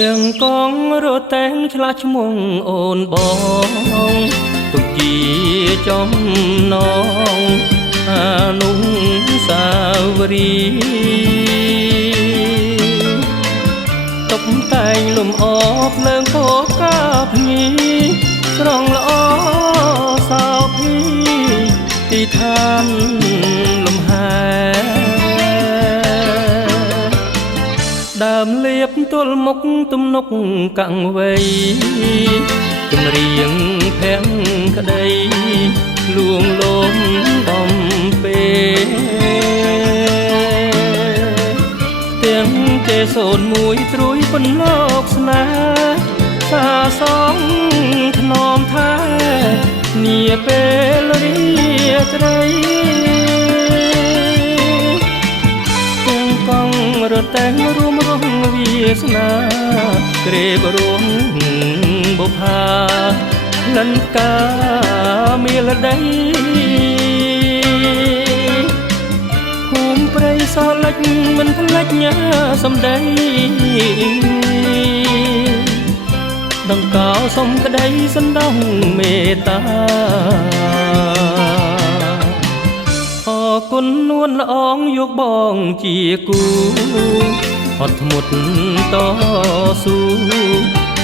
ទាំងកងរតែងឆ្លាស់ឈ្មោះអូនបងទុកជាចំណងអនុស្សាវរីយ៍តុបតែងលំអភ្លើងពណ៌កាភ្ញីស្រងល្អសោភីទីឋានលំហែដើមលៀបទល់មុខទំនុកកាំងវៃចម្រៀងភាំងក្ដីលួងលោមបំពេទាំងចេសូនមួយត្រួយពន្លកស្នេហ៍សាសងធ្នមថែនាពេលរីត្រីទាំងកងរតែងរួមរងវាសនាក្រេបរួមបុផាលិនកាមាលដីភូមិព្រៃសលិចមិនផ្លាច់ញ៉ាសំដីដង្កោសុំក្ដីសណ្ដោះមេត្តាអរគុណនួនល្អងយកបងជាគូអត់ធ្មត់តស៊ូ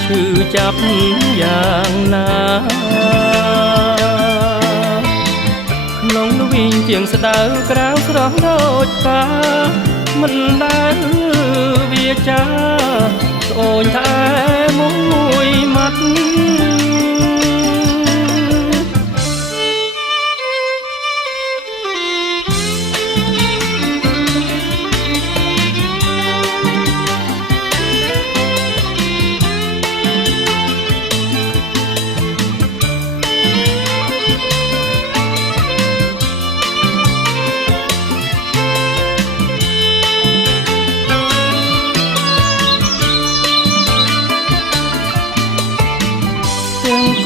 ឈឺចាប់យ៉ាងណាក្នុងវិញជាងស្ដៅក្រៅស្រស់ដូចកាមិនដែលវាចាស្អូនតែមួយម៉ាត់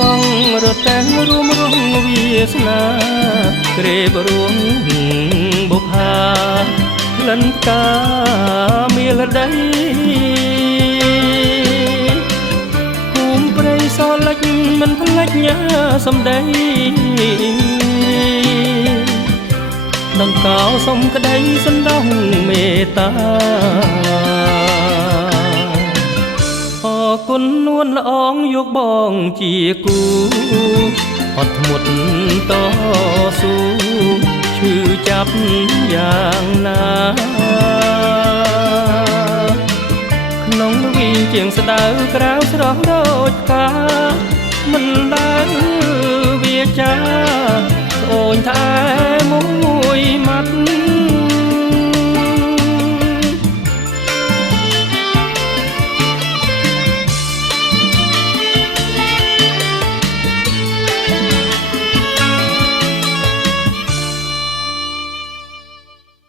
កងរតែងរួមរងវាសនាក្រេបរួមបុផាក្លិនកាមាលដីភូមិព្រៃសលិចមិនផ្លាច់ញ៉ាសំដីដង្កោសុំក្ដីសណ្ដោះមេត្តាអរគុណនួនល្អងយកបងជាគូអត់ធ្មត់តស៊ូឈឺចាប់យ៉ាងណាក្នុងវិញជាងស្ដៅក្រៅស្រស់ដូចកាមិនដែលវាចាស្អូនថា